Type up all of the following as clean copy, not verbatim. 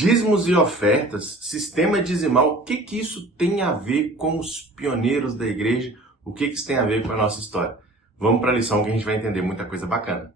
Dízimos e ofertas, sistema dizimal, o que isso tem a ver com os pioneiros da igreja? O que isso tem a ver com a nossa história? Vamos para a lição que a gente vai entender muita coisa bacana.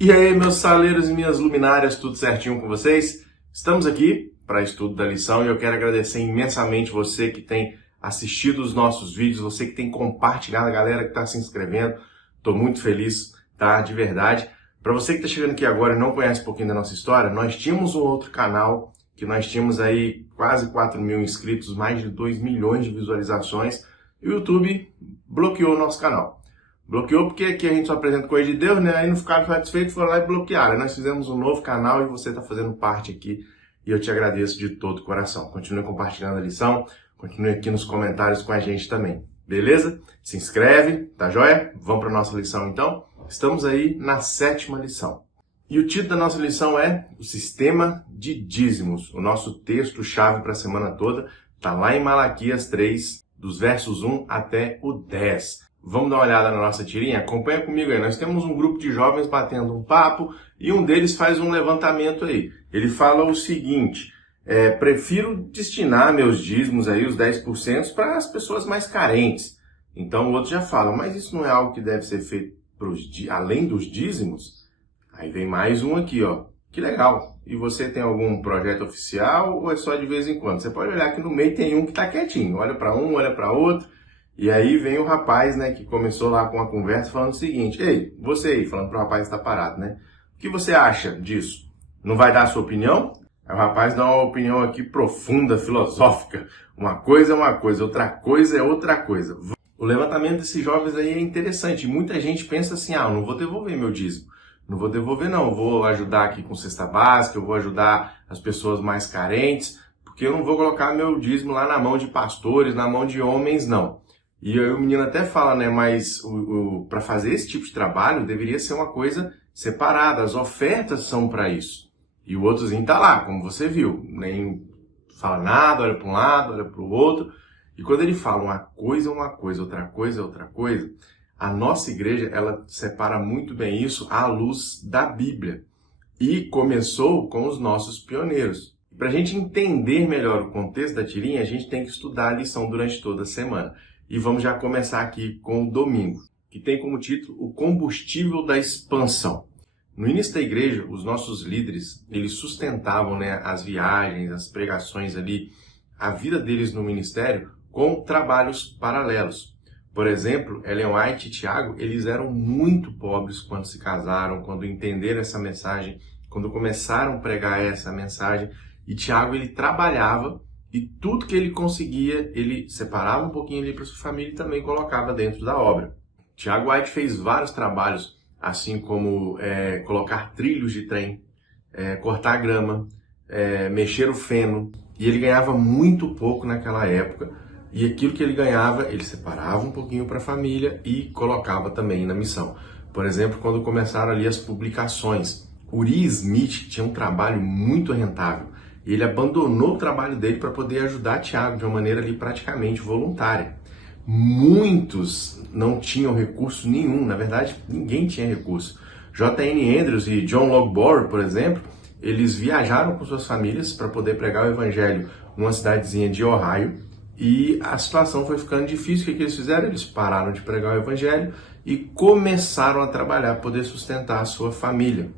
E aí, meus saleiros e minhas luminárias, tudo certinho com vocês? Estamos aqui para estudo da lição e eu quero agradecer imensamente você que tem assistido os nossos vídeos, você que tem compartilhado, a galera que está se inscrevendo. Estou muito feliz, tá? De verdade. Para você que está chegando aqui agora e não conhece um pouquinho da nossa história, nós tínhamos um outro canal que nós tínhamos aí quase 4 mil inscritos, mais de 2 milhões de visualizações, e o YouTube bloqueou o nosso canal. Bloqueou porque aqui a gente só apresenta coisa de Deus, né? Aí não ficaram satisfeitos, foram lá e bloquearam. Aí nós fizemos um novo canal e você está fazendo parte aqui e eu te agradeço de todo o coração. Continue compartilhando a lição, continue aqui nos comentários com a gente também, beleza? Se inscreve, tá joia? Vamos para a nossa lição então? Estamos aí na 7ª lição. E o título da nossa lição é o Sistema de Dízimos. O nosso texto-chave para a semana toda está lá em Malaquias 3, dos versos 1 até o 10. Vamos dar uma olhada na nossa tirinha? Acompanha comigo aí. Nós temos um grupo de jovens batendo um papo e um deles faz um levantamento aí. Ele fala o seguinte: prefiro destinar meus dízimos aí, os 10%, para as pessoas mais carentes. Então o outro já fala, mas isso não é algo que deve ser feito além dos dízimos? Aí vem mais um aqui, ó. Que legal. E você tem algum projeto oficial ou é só de vez em quando? Você pode olhar que no meio tem um que está quietinho. Olha para um, olha para outro. E aí vem o rapaz, né, que começou lá com a conversa falando o seguinte: ei, você aí, falando para o rapaz que está parado, né? O que você acha disso? Não vai dar a sua opinião? Aí o rapaz dá uma opinião aqui profunda, filosófica. Uma coisa é uma coisa, outra coisa é outra coisa. O levantamento desses jovens aí é interessante. Muita gente pensa assim, eu não vou devolver meu dízimo. Não vou devolver não, eu vou ajudar aqui com cesta básica, eu vou ajudar as pessoas mais carentes, porque eu não vou colocar meu dízimo lá na mão de pastores, na mão de homens, não. E aí o menino até fala, né, mas para fazer esse tipo de trabalho deveria ser uma coisa separada, as ofertas são para isso. E o outrozinho tá lá, como você viu, nem fala nada, olha para um lado, olha para o outro. E quando ele fala uma coisa é uma coisa, outra coisa é outra coisa, a nossa igreja, ela separa muito bem isso à luz da Bíblia. E começou com os nossos pioneiros. Para a gente entender melhor o contexto da tirinha, a gente tem que estudar a lição durante toda a semana. E vamos já começar aqui com o domingo, que tem como título o combustível da expansão. No início da igreja, os nossos líderes, eles sustentavam, né, as viagens, as pregações ali, a vida deles no ministério com trabalhos paralelos. Por exemplo, Ellen White e Tiago, eles eram muito pobres quando se casaram, quando entenderam essa mensagem, quando começaram a pregar essa mensagem. E Tiago, ele trabalhava e tudo que ele conseguia, ele separava um pouquinho ali para sua família e também colocava dentro da obra. Tiago White fez vários trabalhos, assim como colocar trilhos de trem, cortar grama, mexer o feno. E ele ganhava muito pouco naquela época. E aquilo que ele ganhava, ele separava um pouquinho para a família e colocava também na missão. Por exemplo, quando começaram ali as publicações, Uri Smith tinha um trabalho muito rentável. Ele abandonou o trabalho dele para poder ajudar Tiago de uma maneira ali praticamente voluntária. Muitos não tinham recurso nenhum, na verdade ninguém tinha recurso. J.N. Andrews e John Logbore, por exemplo, eles viajaram com suas famílias para poder pregar o evangelho numa cidadezinha de Ohio e a situação foi ficando difícil. O que eles fizeram? Eles pararam de pregar o evangelho e começaram a trabalhar para poder sustentar a sua família.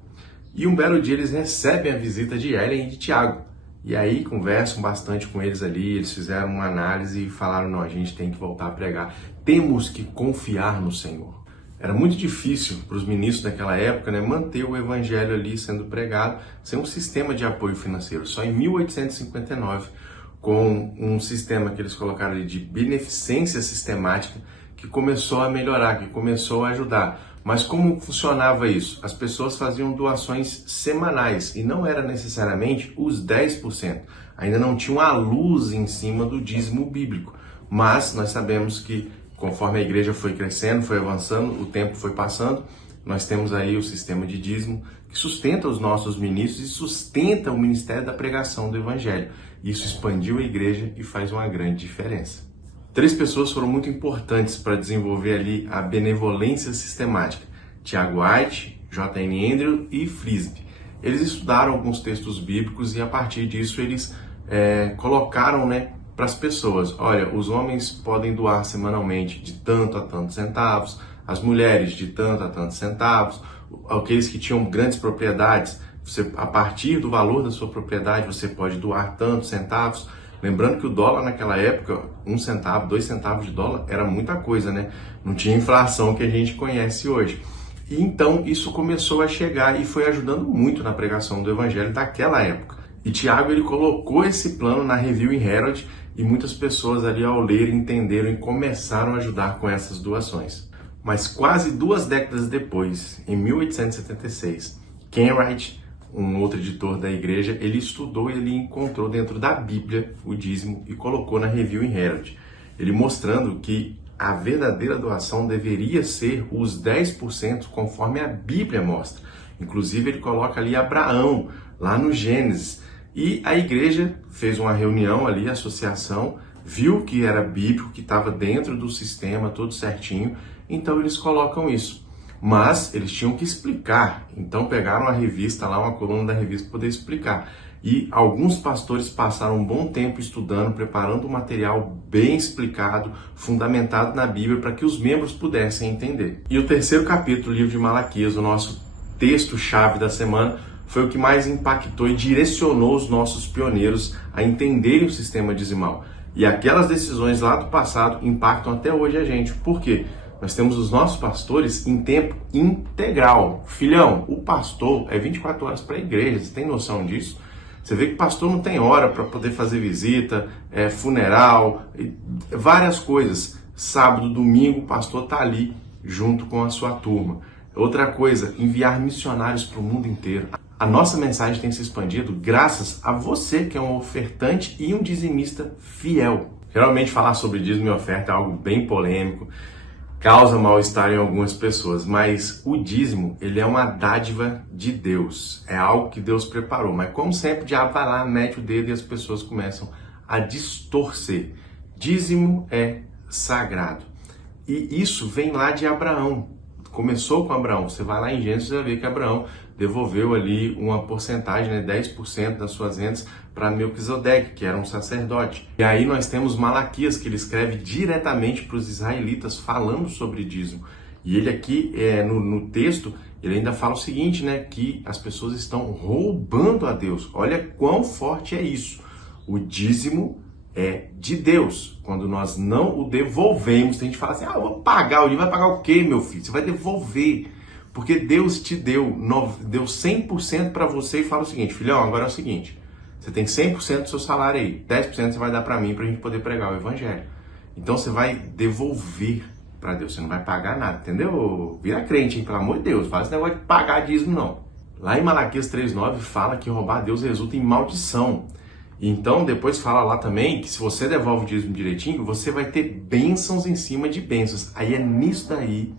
E um belo dia eles recebem a visita de Ellen e de Tiago. E aí conversam bastante com eles ali, eles fizeram uma análise e falaram, não, a gente tem que voltar a pregar. Temos que confiar no Senhor. Era muito difícil para os ministros daquela época, né, manter o evangelho ali sendo pregado sem um sistema de apoio financeiro. Só em 1859, com um sistema que eles colocaram ali de beneficência sistemática, que começou a melhorar, que começou a ajudar. Mas como funcionava isso? As pessoas faziam doações semanais e não era necessariamente os 10%. Ainda não tinha uma luz em cima do dízimo bíblico. Mas nós sabemos que conforme a igreja foi crescendo, foi avançando, o tempo foi passando, nós temos aí o sistema de dízimo que sustenta os nossos ministros e sustenta o ministério da pregação do evangelho. Isso expandiu a igreja e faz uma grande diferença. Três pessoas foram muito importantes para desenvolver ali a benevolência sistemática: Tiago White, J.N. Andrew e Frisbee. Eles estudaram alguns textos bíblicos e a partir disso eles colocaram, para as pessoas: olha, os homens podem doar semanalmente de tanto a tantos centavos, as mulheres de tanto a tantos centavos, aqueles que tinham grandes propriedades, a partir do valor da sua propriedade você pode doar tantos centavos. Lembrando que o dólar naquela época, 1 centavo, 2 centavos de dólar, era muita coisa, Não tinha inflação que a gente conhece hoje. E então isso começou a chegar e foi ajudando muito na pregação do evangelho daquela época. E Tiago, ele colocou esse plano na Review in Herald e muitas pessoas ali ao ler entenderam e começaram a ajudar com essas doações. Mas quase 2 décadas depois, em 1876, Ken Wright, um outro editor da igreja, ele estudou e ele encontrou dentro da Bíblia o dízimo e colocou na Review in Herald. Ele mostrando que a verdadeira doação deveria ser os 10% conforme a Bíblia mostra. Inclusive ele coloca ali Abraão, lá no Gênesis. E a igreja fez uma reunião ali, a associação, viu que era bíblico, que estava dentro do sistema, tudo certinho, então eles colocam isso. Mas eles tinham que explicar, então pegaram a revista lá, uma coluna da revista para poder explicar. E alguns pastores passaram um bom tempo estudando, preparando um material bem explicado, fundamentado na Bíblia, para que os membros pudessem entender. E o terceiro capítulo do livro de Malaquias, o nosso texto-chave da semana, foi o que mais impactou e direcionou os nossos pioneiros a entenderem o sistema dizimal. E aquelas decisões lá do passado impactam até hoje a gente. Por quê? Nós temos os nossos pastores em tempo integral. Filhão, o pastor é 24 horas para a igreja, você tem noção disso? Você vê que o pastor não tem hora para poder fazer visita, funeral, várias coisas. Sábado, domingo, o pastor está ali junto com a sua turma. Outra coisa, enviar missionários para o mundo inteiro. A nossa mensagem tem se expandido graças a você que é um ofertante e um dizimista fiel. Geralmente falar sobre dízimo e oferta é algo bem polêmico, causa mal-estar em algumas pessoas, mas o dízimo, ele é uma dádiva de Deus, é algo que Deus preparou, mas como sempre o diabo vai lá, mete o dedo e as pessoas começam a distorcer. Dízimo é sagrado e isso vem lá de Abraão, começou com Abraão. Você vai lá em Gênesis e vai ver que Abraão devolveu ali uma porcentagem, 10% das suas rendas para Melquisedeque, que era um sacerdote. E aí nós temos Malaquias, que ele escreve diretamente para os israelitas, falando sobre dízimo. E ele aqui, no texto, ele ainda fala o seguinte, que as pessoas estão roubando a Deus. Olha quão forte é isso. O dízimo é de Deus. Quando nós não o devolvemos, a gente fala assim, eu vou pagar. O dízimo vai pagar o quê, meu filho? Você vai devolver. Porque Deus te deu 100% para você e fala o seguinte: filhão, agora é o seguinte, você tem 100% do seu salário aí, 10% você vai dar para mim para a gente poder pregar o evangelho. Então você vai devolver para Deus, você não vai pagar nada, entendeu? Vira crente, hein? Pelo amor de Deus, faz esse negócio de pagar dízimo não. Lá em Malaquias 3,9 fala que roubar a Deus resulta em maldição. Então depois fala lá também que se você devolve o dízimo direitinho, você vai ter bênçãos em cima de bênçãos. Aí é nisso daí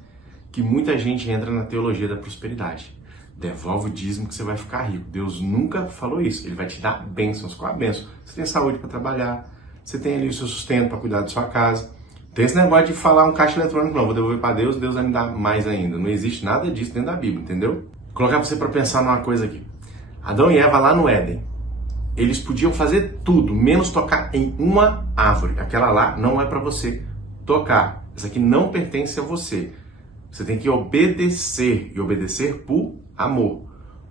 que muita gente entra na teologia da prosperidade. Devolve o dízimo que você vai ficar rico. Deus nunca falou isso. Ele vai te dar bênçãos. Qual a bênção? Você tem saúde para trabalhar, você tem ali o seu sustento para cuidar da sua casa. Tem esse negócio de falar um caixa eletrônico, não, vou devolver para Deus, Deus vai me dar mais ainda. Não existe nada disso dentro da Bíblia, entendeu? Vou colocar você para pensar numa coisa aqui. Adão e Eva lá no Éden, eles podiam fazer tudo, menos tocar em uma árvore. Aquela lá não é para você tocar. Essa aqui não pertence a você. Você tem que obedecer, e obedecer por amor.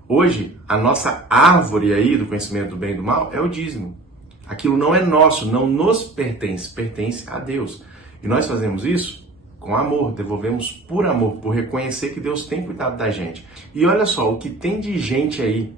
Hoje, a nossa árvore aí do conhecimento do bem e do mal é o dízimo. Aquilo não é nosso, não nos pertence, pertence a Deus. E nós fazemos isso com amor, devolvemos por amor, por reconhecer que Deus tem cuidado da gente. E olha só, o que tem de gente aí,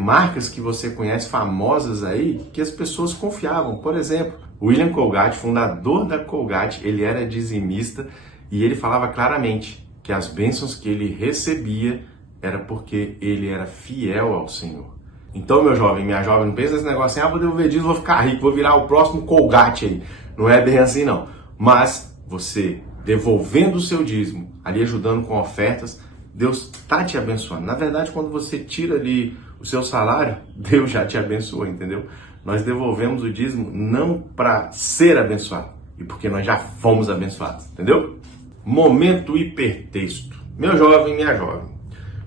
marcas que você conhece, famosas aí, que as pessoas confiavam. Por exemplo, William Colgate, fundador da Colgate, ele era dizimista, e ele falava claramente que as bênçãos que ele recebia era porque ele era fiel ao Senhor. Então, meu jovem, minha jovem, não pensa nesse negócio assim, vou devolver dízimo, vou ficar rico, vou virar o próximo Colgate aí. Não é bem assim, não. Mas você devolvendo o seu dízimo, ali ajudando com ofertas, Deus está te abençoando. Na verdade, quando você tira ali o seu salário, Deus já te abençoou, entendeu? Nós devolvemos o dízimo não para ser abençoado, e porque nós já fomos abençoados, entendeu? Momento hipertexto. Meu jovem, minha jovem.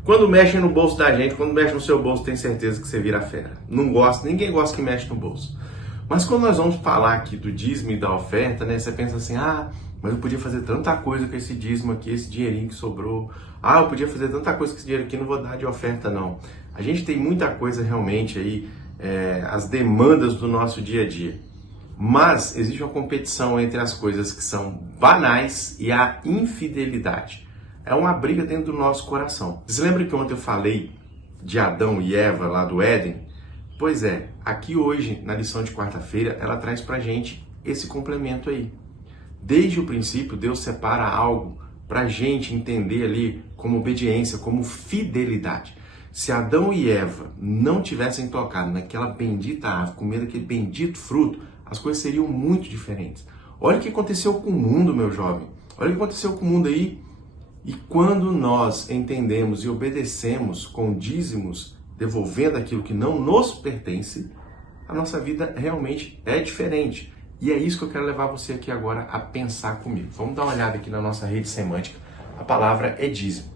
Quando mexe no bolso da gente, quando mexe no seu bolso, tem certeza que você vira fera. Não gosta, ninguém gosta que mexe no bolso. Mas quando nós vamos falar aqui do dízimo e da oferta, né, você pensa assim, mas eu podia fazer tanta coisa com esse dízimo aqui, esse dinheirinho que sobrou. Eu podia fazer tanta coisa com esse dinheiro aqui, não vou dar de oferta não. A gente tem muita coisa realmente aí, as demandas do nosso dia a dia. Mas existe uma competição entre as coisas que são banais e a infidelidade. É uma briga dentro do nosso coração. Você lembra que ontem eu falei de Adão e Eva lá do Éden? Pois é, aqui hoje, na lição de quarta-feira, ela traz pra gente esse complemento aí. Desde o princípio, Deus separa algo pra gente entender ali como obediência, como fidelidade. Se Adão e Eva não tivessem tocado naquela bendita árvore, comido aquele bendito fruto, as coisas seriam muito diferentes. Olha o que aconteceu com o mundo, meu jovem. Olha o que aconteceu com o mundo aí. E quando nós entendemos e obedecemos com dízimos, devolvendo aquilo que não nos pertence, a nossa vida realmente é diferente. E é isso que eu quero levar você aqui agora a pensar comigo. Vamos dar uma olhada aqui na nossa rede semântica. A palavra é dízimo.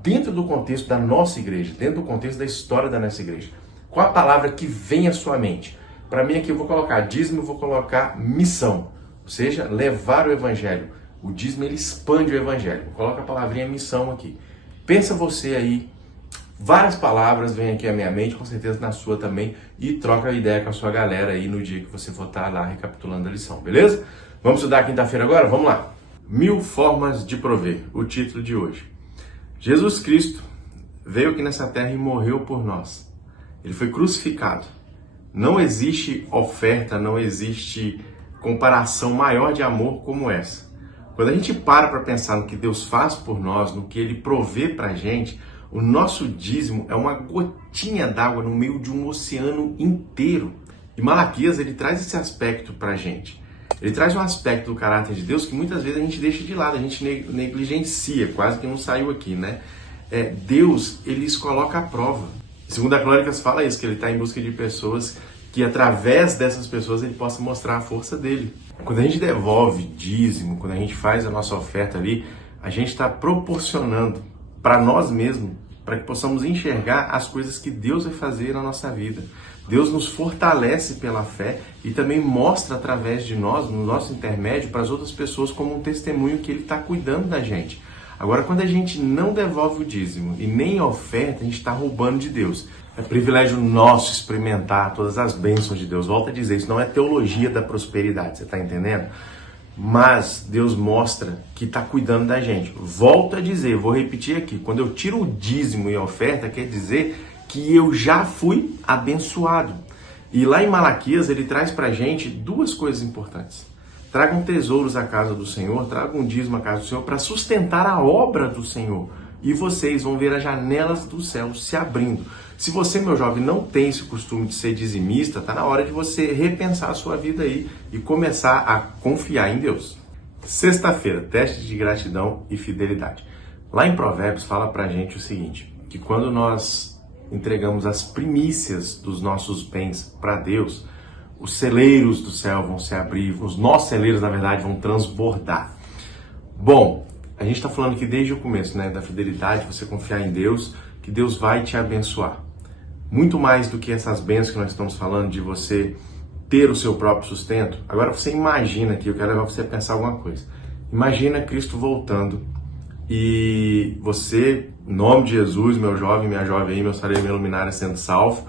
Dentro do contexto da nossa igreja, dentro do contexto da história da nossa igreja, qual a palavra que vem à sua mente? Para mim aqui eu vou colocar dízimo, eu vou colocar missão. Ou seja, levar o evangelho. O dízimo ele expande o evangelho. Coloca a palavrinha missão aqui. Pensa você aí. Várias palavras vêm aqui à minha mente, com certeza na sua também, e troca a ideia com a sua galera aí no dia que você for estar lá recapitulando a lição, beleza? Vamos estudar quinta-feira agora? Vamos lá! 1000 formas de prover, o título de hoje. Jesus Cristo veio aqui nessa terra e morreu por nós. Ele foi crucificado. Não existe oferta, não existe comparação maior de amor como essa. Quando a gente para pensar no que Deus faz por nós, no que Ele provê pra gente, o nosso dízimo é uma gotinha d'água no meio de um oceano inteiro. E Malaquias, ele traz esse aspecto pra gente. Ele traz um aspecto do caráter de Deus que muitas vezes a gente deixa de lado, a gente negligencia, quase que não saiu aqui, né? Deus, ele se coloca à prova. Segundo a Crônicas fala isso, que ele está em busca de pessoas que através dessas pessoas ele possa mostrar a força dele. Quando a gente devolve dízimo, quando a gente faz a nossa oferta ali, a gente está proporcionando para nós mesmos, para que possamos enxergar as coisas que Deus vai fazer na nossa vida. Deus nos fortalece pela fé e também mostra através de nós, no nosso intermédio, para as outras pessoas como um testemunho que Ele está cuidando da gente. Agora, quando a gente não devolve o dízimo e nem oferta, a gente está roubando de Deus. É privilégio nosso experimentar todas as bênçãos de Deus. Volto a dizer, isso não é teologia da prosperidade, você está entendendo? Mas Deus mostra que está cuidando da gente. Volto a dizer, vou repetir aqui, quando eu tiro o dízimo e a oferta, quer dizer que eu já fui abençoado. E lá em Malaquias ele traz para a gente duas coisas importantes. Tragam tesouros à casa do Senhor, tragam dízimo à casa do Senhor para sustentar a obra do Senhor. E vocês vão ver as janelas do céu se abrindo. Se você, meu jovem, não tem esse costume de ser dizimista, está na hora de você repensar a sua vida aí e começar a confiar em Deus. Sexta-feira, teste de gratidão e fidelidade. Lá em Provérbios fala pra gente o seguinte, que quando nós entregamos as primícias dos nossos bens para Deus, os celeiros do céu vão se abrir, os nossos celeiros, na verdade, vão transbordar. Bom, a gente está falando aqui desde o começo, né, da fidelidade, você confiar em Deus, que Deus vai te abençoar. Muito mais do que essas bênçãos que nós estamos falando, de você ter o seu próprio sustento. Agora você imagina aqui, eu quero levar você a pensar alguma coisa. Imagina Cristo voltando e você, em nome de Jesus, meu jovem, minha jovem aí, meu saleiro, minha luminária sendo salvo,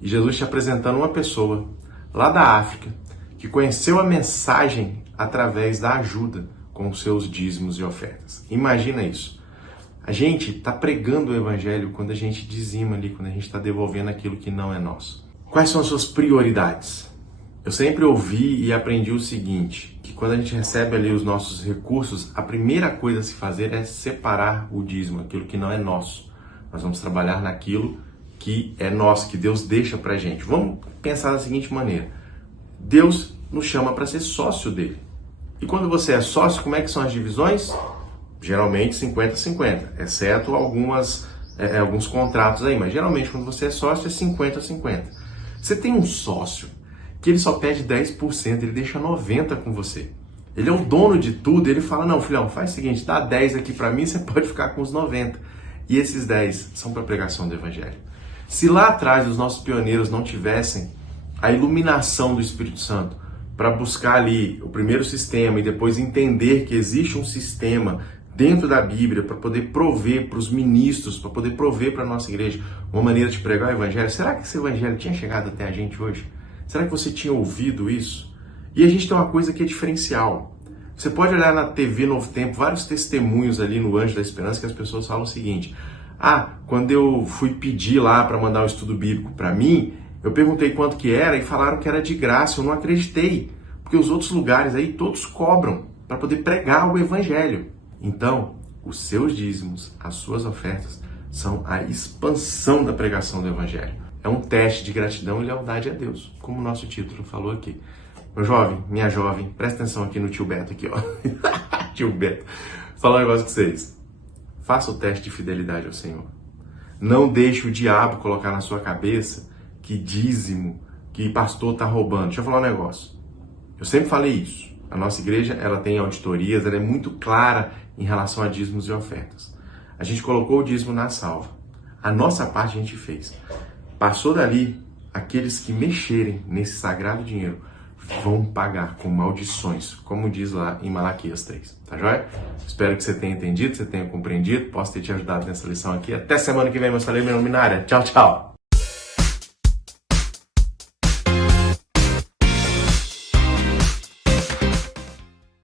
e Jesus te apresentando uma pessoa lá da África que conheceu a mensagem através da ajuda com os seus dízimos e ofertas. Imagina isso. A gente está pregando o evangelho quando a gente dizima ali, quando a gente está devolvendo aquilo que não é nosso. Quais são as suas prioridades? Eu sempre ouvi e aprendi o seguinte, que quando a gente recebe ali os nossos recursos, a primeira coisa a se fazer é separar o dízimo, aquilo que não é nosso. Nós vamos trabalhar naquilo que é nosso, que Deus deixa pra gente. Vamos pensar da seguinte maneira. Deus nos chama para ser sócio dele. E quando você é sócio, como é que são as divisões? Geralmente 50-50, exceto alguns contratos aí, mas geralmente quando você é sócio é 50-50. Você tem um sócio que ele só pede 10%, ele deixa 90% com você. Ele é o dono de tudo. Ele fala, não, filhão, faz o seguinte, dá 10 aqui para mim, você pode ficar com os 90. E esses 10 são para a pregação do Evangelho. Se lá atrás os nossos pioneiros não tivessem a iluminação do Espírito Santo para buscar ali o primeiro sistema e depois entender que existe um sistema dentro da Bíblia para poder prover para os ministros, para poder prover para a nossa igreja uma maneira de pregar o Evangelho, será que esse Evangelho tinha chegado até a gente hoje? Será que você tinha ouvido isso? E a gente tem uma coisa que é diferencial. Você pode olhar na TV Novo Tempo, vários testemunhos ali no Anjo da Esperança que as pessoas falam o seguinte: quando eu fui pedir lá para mandar um estudo bíblico para mim, eu perguntei quanto que era e falaram que era de graça, eu não acreditei, porque os outros lugares aí todos cobram para poder pregar o Evangelho. Então, os seus dízimos, as suas ofertas, são a expansão da pregação do Evangelho. É um teste de gratidão e lealdade a Deus, como o nosso título falou aqui. Meu jovem, minha jovem, presta atenção aqui no tio Beto, aqui, ó. Tio Beto, vou falar um negócio com vocês. Faça o teste de fidelidade ao Senhor. Não deixe o diabo colocar na sua cabeça que dízimo, que pastor tá roubando. Deixa eu falar um negócio. Eu sempre falei isso. A nossa igreja, ela tem auditorias, ela é muito clara em relação a dízimos e ofertas. A gente colocou o dízimo na salva. A nossa parte a gente fez. Passou dali, aqueles que mexerem nesse sagrado dinheiro vão pagar com maldições, como diz lá em Malaquias 3. Tá joia? Espero que você tenha entendido, você tenha compreendido, posso ter te ajudado nessa lição aqui. Até semana que vem, meu salário, minha luminária. Tchau, tchau!